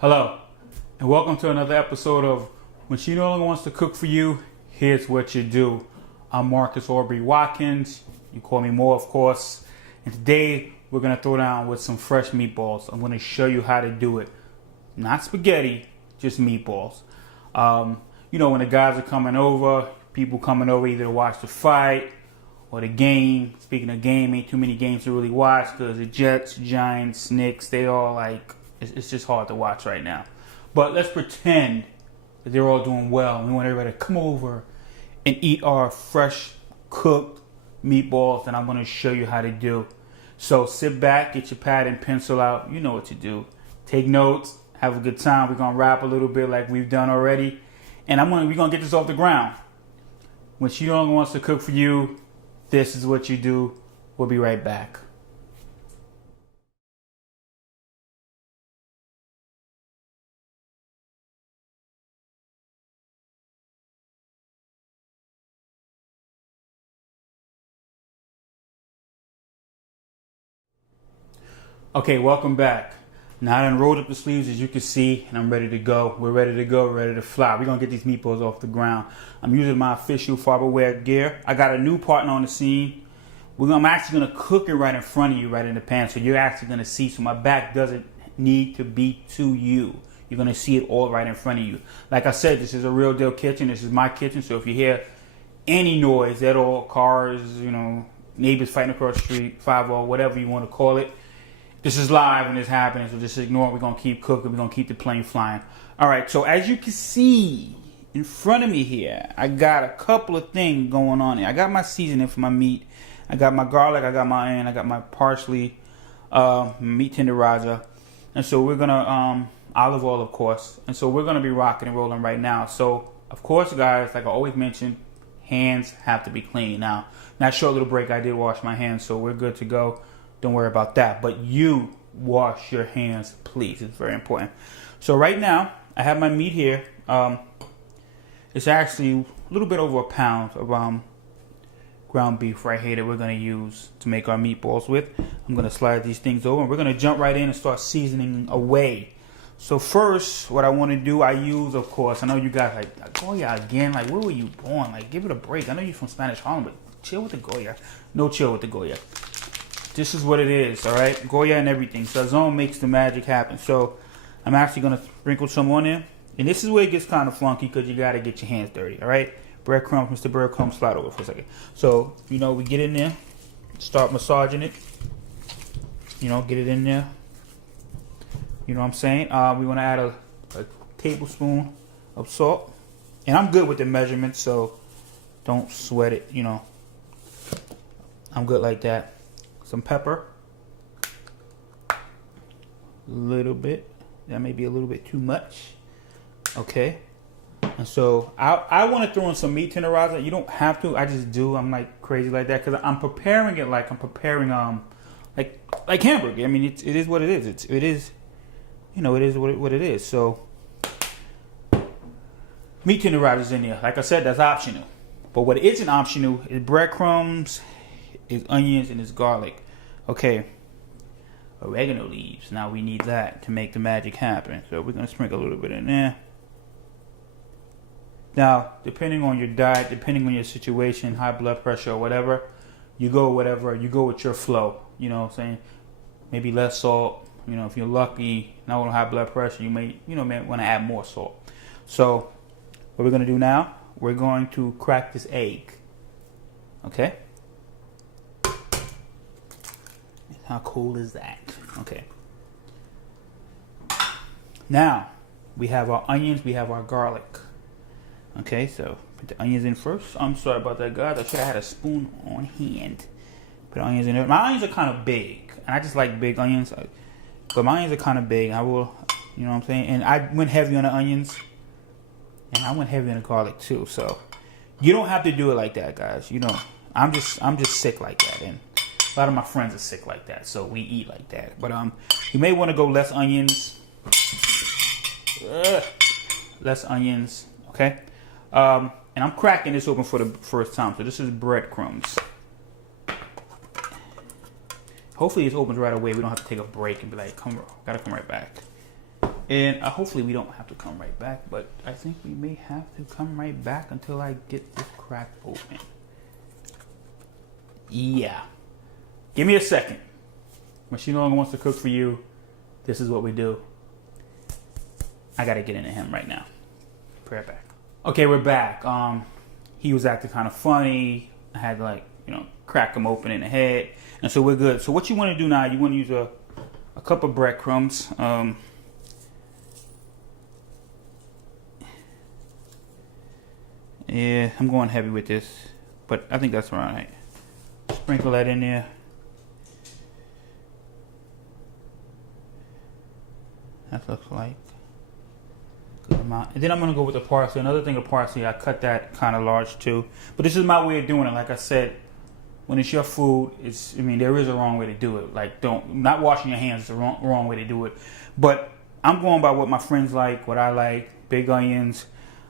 Hello, and welcome to another episode of When She No Longer Wants to Cook For You, Here's What You Do. I'm Marcus Aubrey Watkins. You call me Mo, of course. And today, we're going to throw down with some fresh meatballs. I'm going to show you how to do it. Not spaghetti, just meatballs. When the guys are coming over, people coming over either to watch the fight or the game. Speaking of game, ain't too many games to really watch because the Jets, Giants, Knicks, they all like... It's just hard to watch right now. But let's pretend that they're all doing well. We want everybody to come over and eat our fresh cooked meatballs that I'm going to show you how to do. So sit back, get your pad and pencil out. You know what to do. Take notes, have a good time. We're going to rap a little bit like we've done already. And we're going to get this off the ground. When she no longer wants to cook for you, this is what you do. We'll be right back. Okay, welcome back. Now I done rolled up the sleeves as you can see, and I'm ready to go. We're ready to go, ready to fly. We're going to get these meatballs off the ground. I'm using my official Farberware gear. I got a new partner on the scene. I'm actually going to cook it right in front of you, right in the pan, so you're actually going to see. So my back doesn't need to be to you. You're going to see it all right in front of you. Like I said, this is a real deal kitchen. This is my kitchen, so if you hear any noise at all, cars, neighbors fighting across the street, 5-0, whatever you want to call it, this is live and it's happening, so just ignore it. We're going to keep cooking. We're going to keep the plane flying. All right, so as you can see in front of me here, I got a couple of things going on here. I got my seasoning for my meat. I got my garlic. I got my onion. I got my parsley, meat tenderizer. And so we're going to, olive oil, of course. And so we're going to be rocking and rolling right now. So, of course, guys, like I always mention, hands have to be clean. Now, that short little break, I did wash my hands, so we're good to go. Don't worry about that. But you wash your hands, please. It's very important. So right now, I have my meat here. It's actually a little bit over a pound of ground beef right here that we're going to use to make our meatballs with. I'm going to slide these things over, and we're going to jump right in and start seasoning away. So first, what I want to do, I use, of course, I know you guys like, Goya again. Like, where were you born? Like, give it a break. I know you're from Spanish Harlem, but chill with the Goya. No chill with the Goya. This is what it is, all right? Goya and everything. Sazon makes the magic happen. So I'm actually going to sprinkle some on there. And this is where it gets kind of funky because you got to get your hands dirty, all right? Breadcrumbs, Mr. Breadcrumbs, slide over for a second. So, we get in there, start massaging it. Get it in there. You know what I'm saying? We want to add a tablespoon of salt. And I'm good with the measurements, so don't sweat it, I'm good like that. Some pepper, a little bit. That may be a little bit too much. Okay. And so I want to throw in some meat tenderizer. You don't have to. I just do. I'm like crazy like that because I'm preparing it like I'm preparing like hamburger. I mean, it is what it is. It is what it is. So meat tenderizer's in there. Like I said, that's optional. But what isn't optional is breadcrumbs, is onions, and is garlic. Okay, oregano leaves. Now we need that to make the magic happen. So we're going to sprinkle a little bit in there. Now, depending on your diet, depending on your situation, high blood pressure or whatever, you go with your flow. You know what I'm saying? Maybe less salt. If you're lucky, not with high blood pressure, you may want to add more salt. So what we're going to do now, we're going to crack this egg. Okay? How cool is that? Okay. Now, we have our onions, we have our garlic. Okay, so put the onions in first. I'm sorry about that, guys. I should have had a spoon on hand. Put the onions in there. My onions are kind of big, and I just like big onions. But my onions are kind of big. I will, you know what I'm saying? And I went heavy on the onions, and I went heavy on the garlic too. So you don't have to do it like that, guys. I'm just sick like that, and a lot of my friends are sick like that, so we eat like that. But you may want to go less onions. Less onions, okay? And I'm cracking this open for the first time, so this is breadcrumbs. Hopefully this opens right away. We don't have to take a break and be like, gotta come right back. And hopefully we don't have to come right back, but I think we may have to come right back until I get this crack open. Yeah. Give me a second. When she no longer wants to cook for you, this is what we do. I gotta get into him right now. Be right back. Okay, we're back. He was acting kind of funny. I had to crack him open in the head. And so we're good. So what you want to do now, you want to use a cup of breadcrumbs. Yeah, I'm going heavy with this, but I think that's all right. Sprinkle that in there. That looks like a good amount. And then I'm going to go with the parsley. Another thing of parsley, I cut that kind of large too. But this is my way of doing it. Like I said, when it's your food, there is a wrong way to do it. Like, not washing your hands is the wrong way to do it. But I'm going by what my friends like, what I like. Big onions.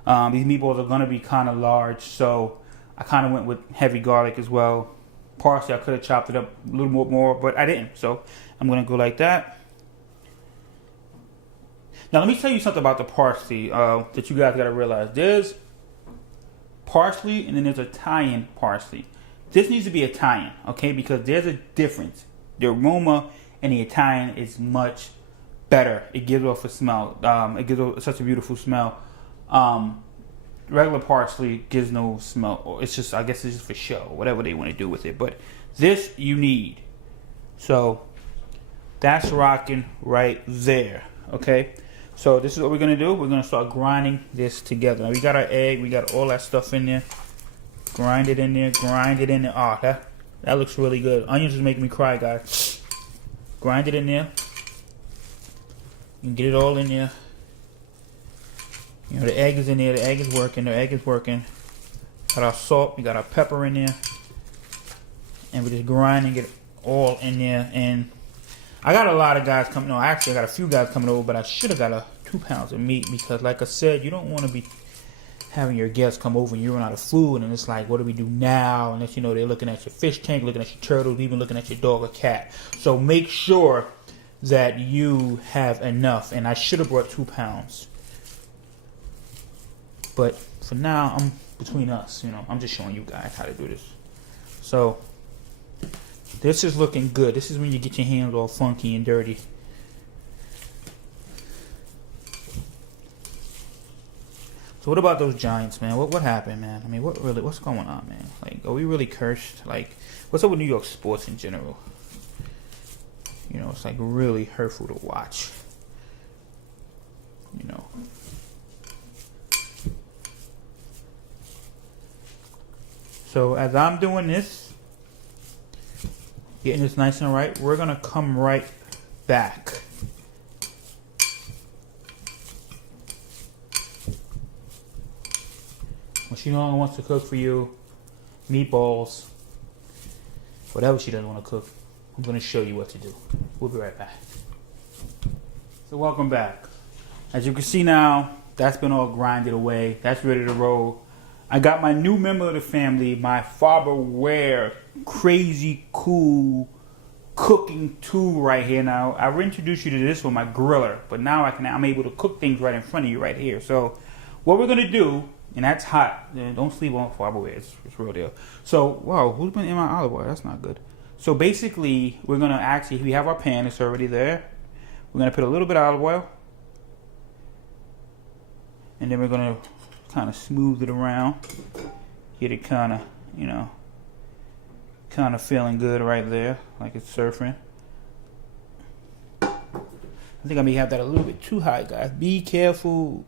These meatballs are going to be kind of large, so I kind of went with heavy garlic as well. Parsley, I could have chopped it up a little more, but I didn't. So I'm going to go like that. Now, let me tell you something about the parsley that you guys got to realize. There's parsley and then there's Italian parsley. This needs to be Italian, okay, because there's a difference. The aroma in the Italian is much better. It gives off a smell. It gives off such a beautiful smell. Regular parsley gives no smell. It's just, I guess it's just for show, whatever they want to do with it. But this you need. So that's rocking right there. Okay. So this is what we're gonna do. We're gonna start grinding this together. Now we got our egg. We got all that stuff in there. Grind it in there. Grind it in there. Ah, that looks really good. Onions is making me cry, guys. Grind it in there. You can get it all in there. You know, the egg is in there. The egg is working. The egg is working. Got our salt. We got our pepper in there. And we're just grinding it all in there. And I got a lot of guys coming. No, actually, I got a few guys coming over. But I should have got 2 pounds of meat. Because, like I said, you don't want to be having your guests come over and you run out of food. And it's like, what do we do now? Unless, they're looking at your fish tank, looking at your turtles, even looking at your dog or cat. So make sure that you have enough. And I should have brought 2 pounds. But for now, I'm between us, I'm just showing you guys how to do this. So this is looking good. This is when you get your hands all funky and dirty. So what about those Giants, man? What happened, man? What's going on, man? Like, are we really cursed? Like, what's up with New York sports in general? It's like really hurtful to watch. So as I'm doing this, getting this nice and right, we're going to come right back. When she no longer wants to cook for you, meatballs, whatever she doesn't want to cook, I'm going to show you what to do. We'll be right back. So welcome back. As you can see now, that's been all grinded away. That's ready to roll. I got my new member of the family, my Farberware crazy cool cooking tool right here. Now, I introduced you to this one, my griller, but now I'm able to cook things right in front of you right here. So what we're going to do, and that's hot. Don't sleep on Farberware. It's real deal. So, wow, who's been in my olive oil? That's not good. So basically, we're going to we have our pan. It's already there. We're going to put a little bit of olive oil. And then we're going to kind of smooth it around. Get it kind of, kind of feeling good right there, like it's surfing. I think I may have that a little bit too high, guys. Be careful,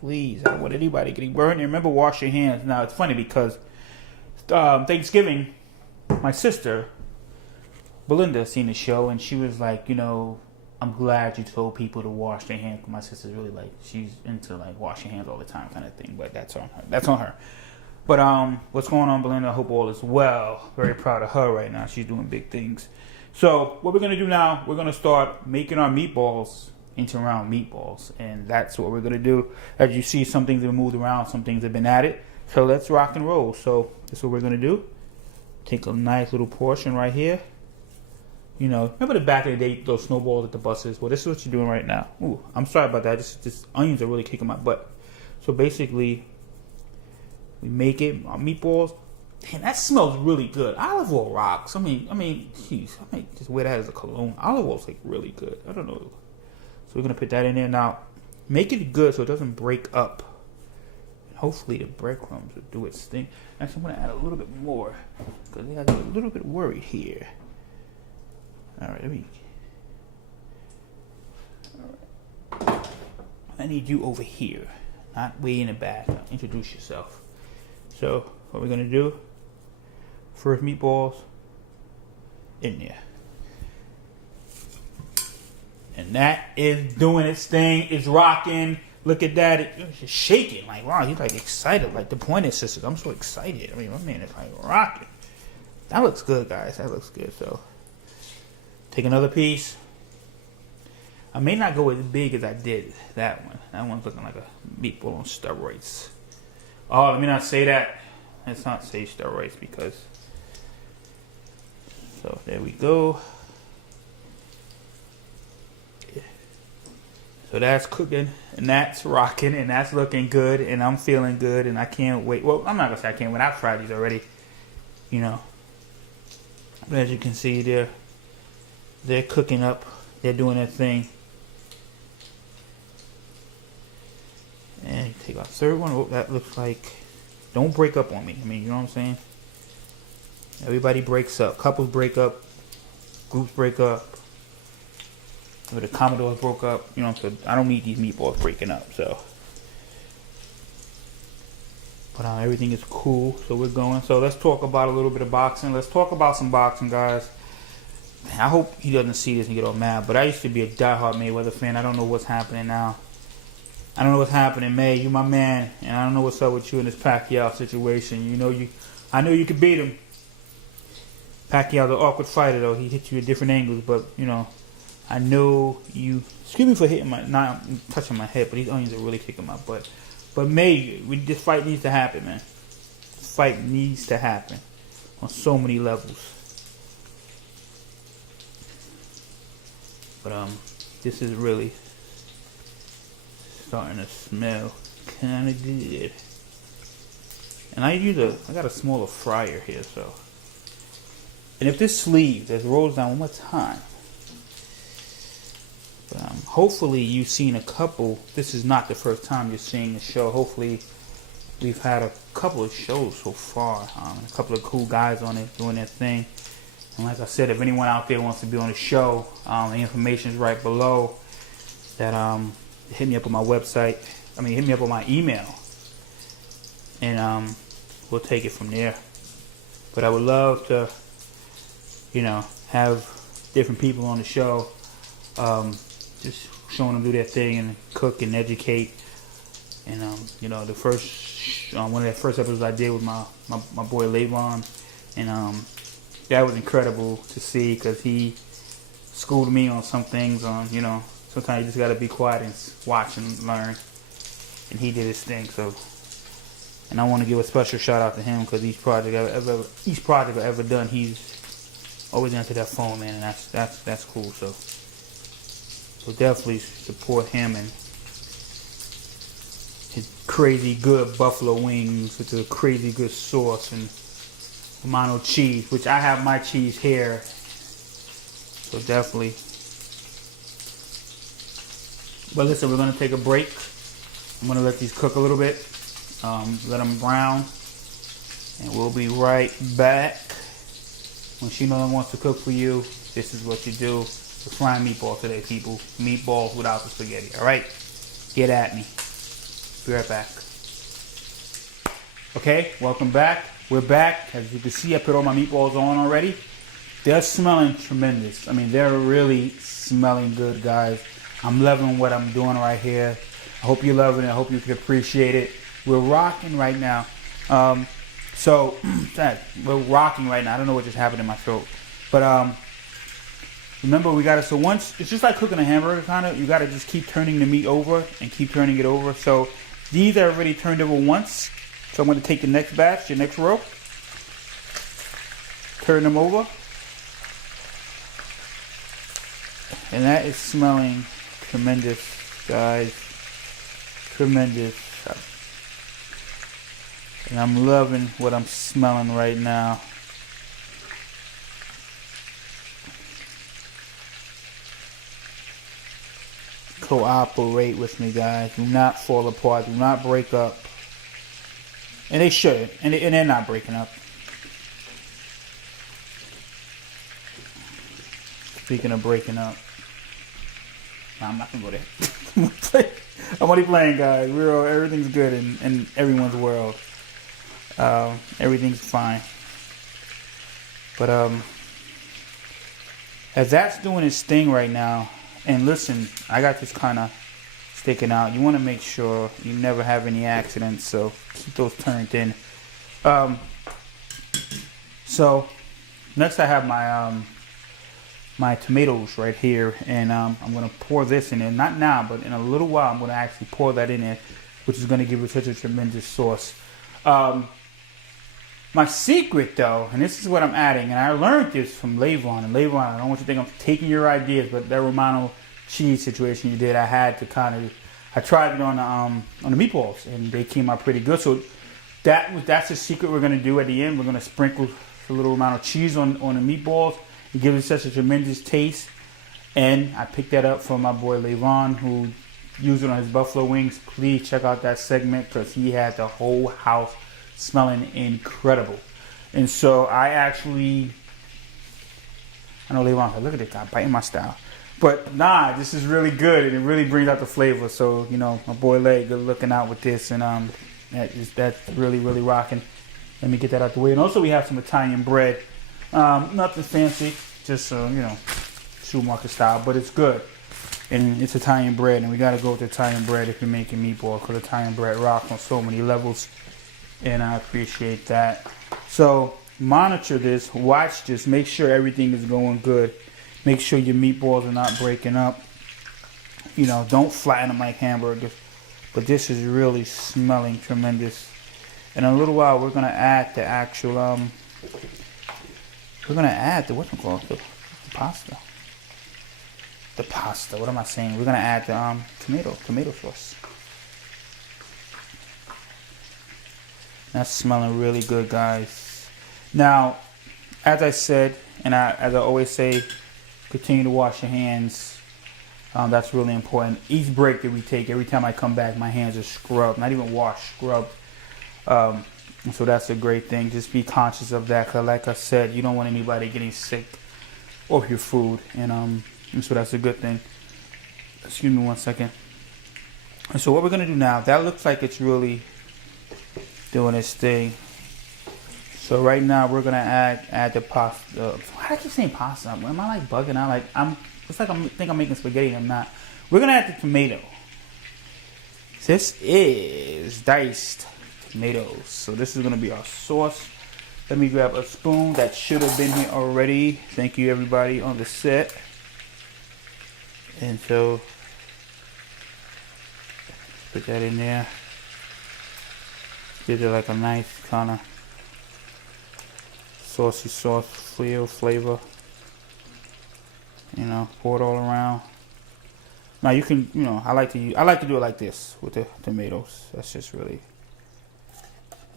please. I don't want anybody getting burned. And remember, wash your hands. Now, it's funny because Thanksgiving, my sister, Belinda, seen the show, and she was like, I'm glad you told people to wash their hands. My sister's really she's into washing hands all the time kind of thing, but that's on her. That's on her. But what's going on, Belinda? I hope all is well. Very proud of her right now. She's doing big things. So what we're going to do now, we're going to start making our meatballs into round meatballs. And that's what we're going to do. As you see, some things have moved around, some things have been added. So let's rock and roll. So that's what we're going to do. Take a nice little portion right here. You know, remember the back of the day, those snowballs at the buses? Well, this is what you're doing right now. Ooh, I'm sorry about that. This onions are really kicking my butt. So basically, we make it, our meatballs. Damn, that smells really good. Olive oil rocks. I mean, jeez, I might just wear that as a cologne. Olive oil's like really good. I don't know. So we're gonna put that in there now. Make it good so it doesn't break up. And hopefully the breadcrumbs will do its thing. Actually, I'm gonna add a little bit more because I got a little bit worried here. All right, I need you over here, not way in the back. Introduce yourself. So what we're gonna do? First meatballs in there, and that is doing its thing. It's rocking. Look at that. It's just shaking. Like, wow, he's like excited. Like the Pointer Sisters. I'm so excited. I mean, my man is like rocking. That looks good, guys. That looks good. So take another piece. I may not go as big as I did that one. That one's looking like a meatball on steroids. Oh, let me not say that. Let's not say steroids because. So there we go. So that's cooking and that's rocking and that's looking good and I'm feeling good and I can't wait. Well, I'm not gonna say I can't wait. I've tried these already, you know. But as you can see, they're cooking up. They're doing their thing. And you take our third one. Oh, that looks like. Don't break up on me. I mean, you know what I'm saying? Everybody breaks up. Couples break up. Groups break up. Or the Commodores broke up. You know, so I don't need these meatballs breaking up. So, but everything is cool. So we're going. So let's talk about a little bit of boxing. Let's talk about some boxing, guys. I hope he doesn't see this and get all mad. But I used to be a diehard Mayweather fan. I don't know what's happening now. I don't know what's happening, May. You my man, and I don't know what's up with you in this Pacquiao situation. You know I know you could beat him. Pacquiao's an awkward fighter, though. He hits you at different angles, but you know, I know you. Excuse me for hitting not touching my head, but these onions are really kicking my butt. But May, this fight needs to happen, man. This fight needs to happen on so many levels. But this is really starting to smell kind of good. And I got a smaller fryer here, so. And if this sleeve just rolls down one more time. But hopefully you've seen a couple. This is not the first time you're seeing the show. Hopefully we've had a couple of shows so far. A couple of cool guys on it doing their thing. And like I said, if anyone out there wants to be on the show, the information is right below. That hit me up on my website. Hit me up on my email. And we'll take it from there. But I would love to, have different people on the show. Just showing them do their thing and cook and educate. And, the first, one of the first episodes I did with my boy Levon. And that was incredible to see because he schooled me on some things on, sometimes you just got to be quiet and watch and learn. And he did his thing, so. And I want to give a special shout out to him because each project I've ever done, he's always answered that phone, man, and that's cool. So definitely support him and his crazy good buffalo wings with the crazy good sauce and Romano cheese, which I have my cheese here. So definitely. But listen, we're gonna take a break. I'm gonna let these cook a little bit. Let them brown, and we'll be right back. When she no longer wants to cook for you, this is what you do. We're frying meatballs today, people. Meatballs without the spaghetti. All right, get at me. Be right back. Okay, welcome back. We're back. As you can see, I put all my meatballs on already. They're smelling tremendous. They're really smelling good, guys. I'm loving what I'm doing right here. I hope you're loving it. I hope you can appreciate it. We're rocking right now. We're rocking right now. I don't know what just happened in my throat. But remember, we got to, so once, it's just like cooking a hamburger kind of. You got to just keep turning the meat over and keep turning it over. So these are already turned over once. So I'm going to take the next batch, the next row. Turn them over. And that is smelling tremendous, guys. Tremendous. And I'm loving what I'm smelling right now. Cooperate with me, guys. Do not fall apart. Do not break up. And they shouldn't. And they're not breaking up. Speaking of breaking up. Nah, I'm not going to go there. I'm only playing, guys. Everything's good in everyone's world. Everything's fine. But as that's doing its thing right now, and listen, I got this kind of sticking out. You want to make sure you never have any accidents, so keep those turned in. So next I have my tomatoes right here, and I'm going to pour this in there. Not now, but in a little while I'm going to actually pour that in there, which is going to give it such a tremendous sauce. My secret though, and this is what I'm adding, and I learned this from Levon. And Levon, I don't want you to think I'm taking your ideas, but that Romano cheese situation you did, I had to I tried it on the meatballs, and they came out pretty good. So that's the secret we're going to do at the end. We're going to sprinkle a little amount of cheese on the meatballs. It gives it such a tremendous taste. And I picked that up from my boy Levon, who used it on his buffalo wings. Please check out that segment because he had the whole house smelling incredible. And so I know Levon said, look at this guy biting my style. But nah, this is really good, and it really brings out the flavor. So, you know, my boy Lay, good looking out with this, and that's really, really rocking. Let me get that out the way. And also we have some Italian bread. Nothing fancy, just you know, supermarket style, but it's good. And it's Italian bread, and we gotta go with Italian bread if you're making meatballs, because Italian bread rocks on so many levels. And I appreciate that. So monitor this, watch this, make sure everything is going good. Make sure your meatballs are not breaking up. You know, don't flatten them like hamburgers. But this is really smelling tremendous. In a little while, we're gonna add the actual we're gonna add the the pasta. The pasta. What am I saying? We're gonna add the tomato sauce. That's smelling really good, guys. Now, as I said, and as I always say, continue to wash your hands. That's really important. Each break that we take, every time I come back, my hands are scrubbed. Not even washed, scrubbed. So that's a great thing. Just be conscious of that. Cause like I said, you don't want anybody getting sick off your food. And so that's a good thing. Excuse me one second. And so what we're going to do now, that looks like it's really doing its thing. So right now we're gonna add the pasta. Why do I keep saying pasta? Am I like bugging out? It's like I think I'm making spaghetti. I'm not. We're gonna add the tomato. This is diced tomatoes. So this is gonna be our sauce. Let me grab a spoon that should have been here already. Thank you everybody on the set. And so put that in there. Gives it like a nice kind of saucy sauce flavor. You know, pour it all around. Now you can, you know, I like to do it like this with the tomatoes. That's just really.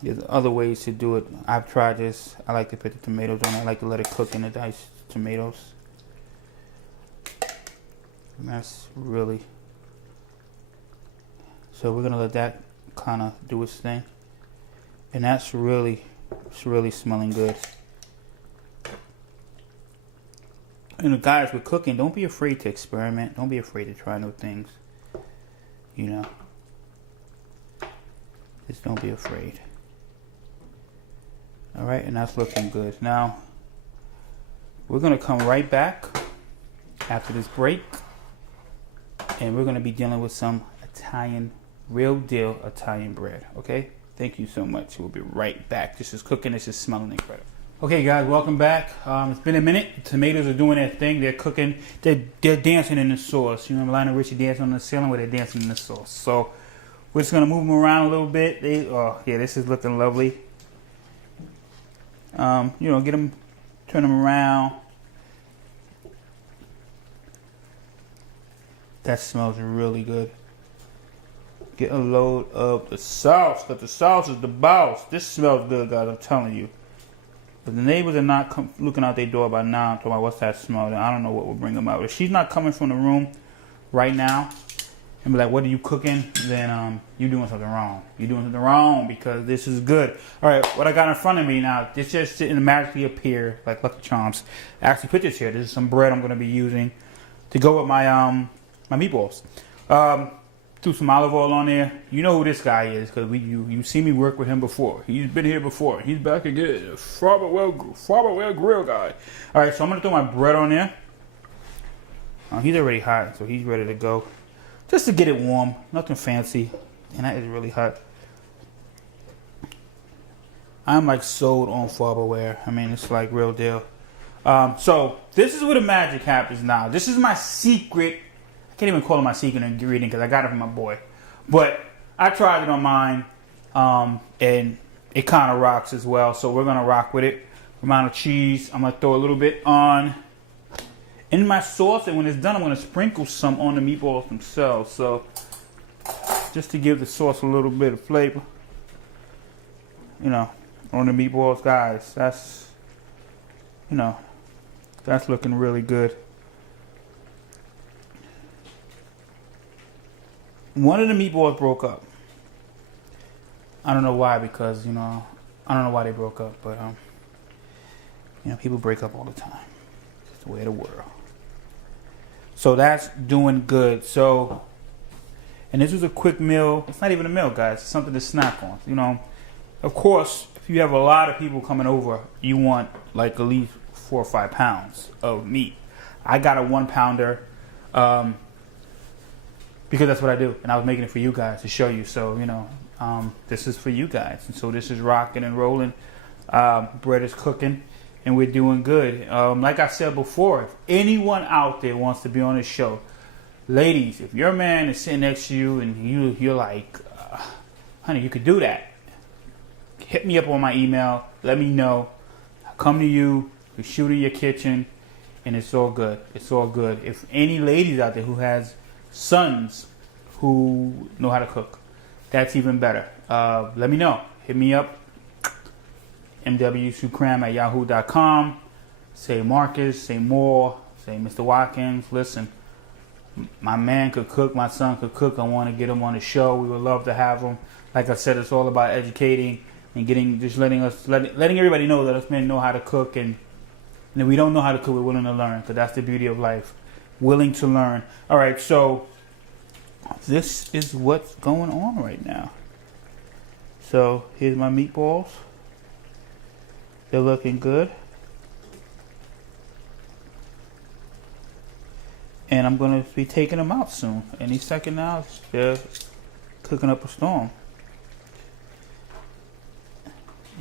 There's other ways to do it. I've tried this. I like to put the tomatoes on. I like to let it cook in the diced tomatoes. And that's really. So we're gonna let that kind of do its thing. And that's really, it's really smelling good. And guys, with cooking, don't be afraid to experiment. Don't be afraid to try new things. You know. Just don't be afraid. Alright, and that's looking good. Now, we're going to come right back after this break. And we're going to be dealing with some Italian, real deal Italian bread. Okay? Thank you so much. We'll be right back. This is cooking. This is smelling incredible. Okay, guys, welcome back. It's been a minute. The tomatoes are doing their thing. They're cooking. They're dancing in the sauce. You know, Lionel Richie dancing on the ceiling where they're dancing in the sauce. So we're just gonna move them around a little bit. Yeah, this is looking lovely. You know, turn them around. That smells really good. Get a load of the sauce, because the sauce is the boss. This smells good, guys, I'm telling you. If the neighbors are not looking out their door by now, I'm talking about what's that smell, then I don't know what will bring them out. If she's not coming from the room right now and be like, what are you cooking? Then you're doing something wrong. You're doing something wrong because this is good. All right, what I got in front of me now, this just didn't magically appear like Lucky Charms. I actually put this here. This is some bread I'm going to be using to go with my my meatballs. Threw some olive oil on there. You know who this guy is because you see me work with him before. He's been here before. He's back again. Farberwell Grill guy. All right, so I'm gonna throw my bread on there. He's already hot, so he's ready to go. Just to get it warm. Nothing fancy. And that is really hot. I'm like sold on Farberwell. I mean, it's like real deal. So this is where the magic happens now. This is my secret. I can't even call it my secret ingredient because I got it from my boy. But I tried it on mine, and it kind of rocks as well. So we're going to rock with it. Amount of cheese. I'm going to throw a little bit on in my sauce. And when it's done, I'm going to sprinkle some on the meatballs themselves. So just to give the sauce a little bit of flavor, you know, on the meatballs, guys. That's, you know, that's looking really good. One of the meatballs broke up. I don't know why, because, you know, I don't know why they broke up, but, you know, people break up all the time. It's the way of the world. So that's doing good. So, and this was a quick meal. It's not even a meal, guys. It's something to snack on. You know, of course, if you have a lot of people coming over, you want like at least 4 or 5 pounds of meat. I got a 1 pounder, because that's what I do, and I was making it for you guys to show you. So, you know, this is for you guys, and so this is rocking and rolling. Bread is cooking, and we're doing good. Like I said before, if anyone out there wants to be on this show, ladies, if your man is sitting next to you and you're like, honey, you could do that, hit me up on my email. Let me know. I'll come to you. We shoot in your kitchen, and it's all good. It's all good. If any ladies out there who has sons who know how to cook, that's even better. Let me know. Hit me up. mwsukram@yahoo.com. Say Marcus, say Moore, say Mr. Watkins. Listen, my man could cook, my son could cook. I want to get him on the show. We would love to have him. Like I said, it's all about educating and letting everybody know that us men know how to cook, and if we don't know how to cook, we're willing to learn, because that's the beauty of life. Willing to learn. All right, so this is what's going on right now. So here's my meatballs. They're looking good. And I'm going to be taking them out soon. Any second now, they're cooking up a storm.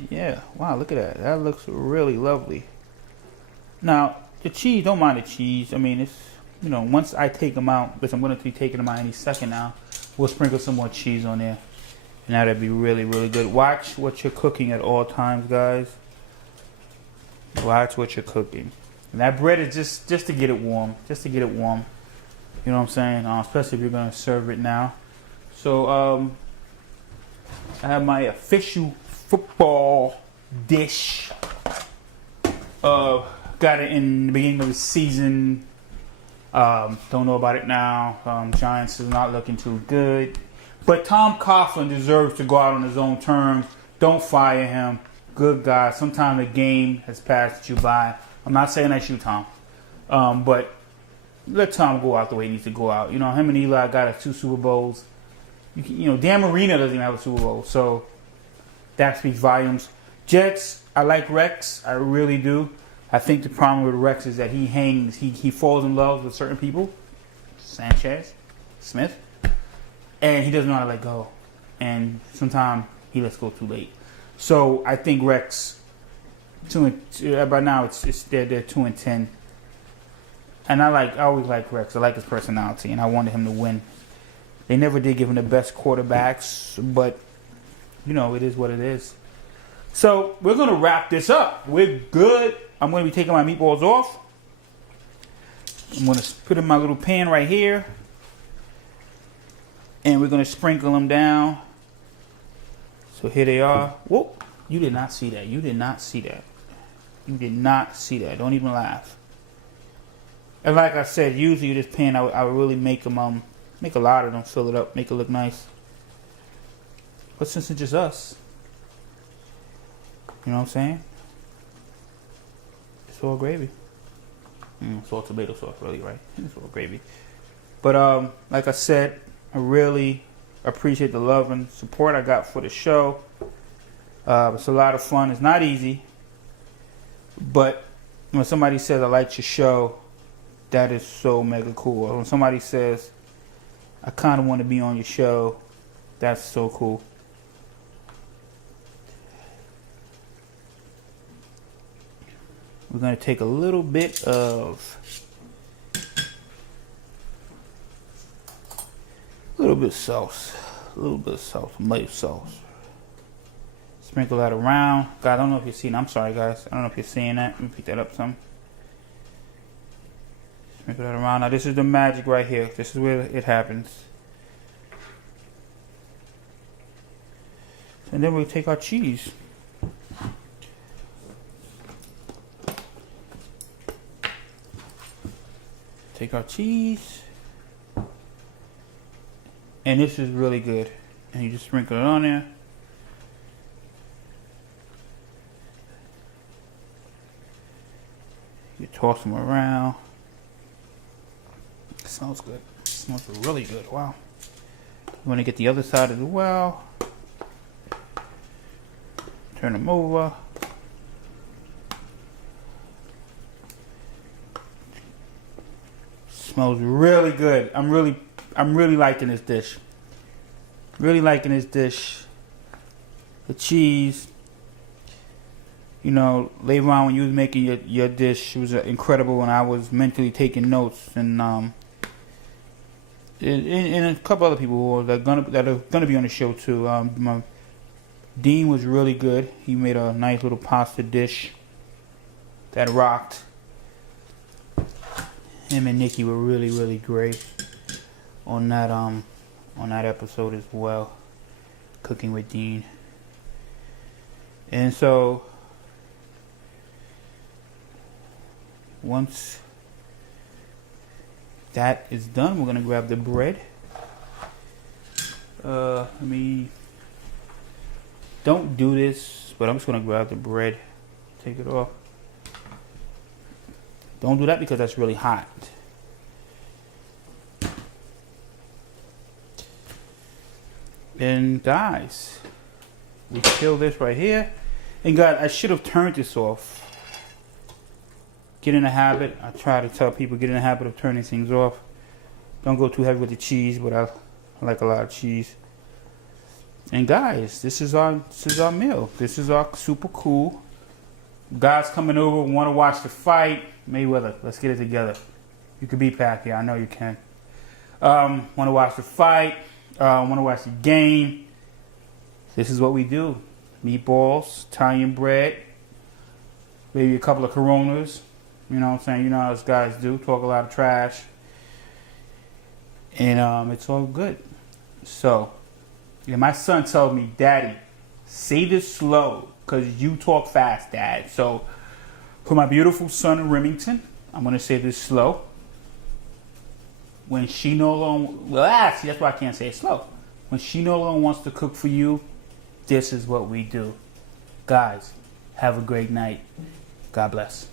Yeah, wow, look at that. That looks really lovely. Now, the cheese, don't mind the cheese. I mean, it's, you know, once I take them out, because I'm going to be taking them out any second now, we'll sprinkle some more cheese on there. And that'll be really, really good. Watch what you're cooking at all times, guys. Watch what you're cooking. And that bread is just to get it warm. Just to get it warm. You know what I'm saying? Especially if you're going to serve it now. So, I have my official football dish. Got it in the beginning of the season. Don't know about it now. Giants is not looking too good. But Tom Coughlin deserves to go out on his own terms. Don't fire him. Good guy. Sometimes the game has passed you by. I'm not saying that's you, Tom. But let Tom go out the way he needs to go out. You know, him and Eli got us 2 Super Bowls. You know, Dan Marino doesn't even have a Super Bowl. So that speaks volumes. Jets, I like Rex. I really do. I think the problem with Rex is that he falls in love with certain people. Sanchez, Smith. And he doesn't know how to let go. And sometimes he lets go too late. So I think Rex, by now they're 2-10. And I always like Rex. I like his personality, and I wanted him to win. They never did give him the best quarterbacks, but you know, it is what it is. So we're gonna wrap this up. We're good. I'm gonna be taking my meatballs off. I'm gonna put in my little pan right here. And we're going to sprinkle them down. So here they are. Whoop. You did not see that. You did not see that. You did not see that. Don't even laugh. And like I said, usually this pan, I would really make them, make a lot of them, fill it up, make it look nice. But since it's just us, you know what I'm saying? It's all gravy. It's all tomato sauce, really, right? It's all gravy. But like I said, I really appreciate the love and support I got for the show. It's a lot of fun. It's not easy. But when somebody says, I like your show, that is so mega cool. When somebody says, I kind of want to be on your show, that's so cool. We're going to take a little bit of sauce. A little bit of sauce, tomato sauce. Sprinkle that around. God, I don't know if you're seeing. I'm sorry, guys. I don't know if you're seeing that. Let me pick that up some. Sprinkle that around. Now, this is the magic right here. This is where it happens. And then we'll take our cheese. Take our cheese. And this is really good. And you just sprinkle it on there. You toss them around. It smells good. It smells really good. Wow. You want to get the other side as well. Turn them over. Smells really good. I'm really liking this dish. Really liking this dish. The cheese. You know, later on when you was making your dish, it was incredible when I was mentally taking notes, and a couple other people that are gonna be on the show too. Dean was really good. He made a nice little pasta dish that rocked. Him and Nikki were really great on that episode as well, cooking with Dean. And so once that is done, we're gonna grab the bread. Don't do this, but I'm just gonna grab the bread, take it off. Don't do that because that's really hot. And guys, we kill this right here. And God, I should have turned this off. Get in the habit. I try to tell people, get in the habit of turning things off. Don't go too heavy with the cheese, but I like a lot of cheese. And guys, this is our meal. This is our super cool. Guys coming over, want to watch the fight. Mayweather, let's get it together. You can be Pacquiao, I know you can. Want to watch the fight. Want to watch the game. This is what we do. Meatballs, Italian bread, maybe a couple of Coronas. You know what I'm saying? You know how us guys do. Talk a lot of trash. And it's all good. So, yeah, my son told me, Daddy, say this slow because you talk fast, Dad. So, for my beautiful son in Remington, I'm going to say this slow. When she no longer, see, that's why I can't say it slow. When she no longer wants to cook for you, this is what we do. Guys, have a great night. God bless.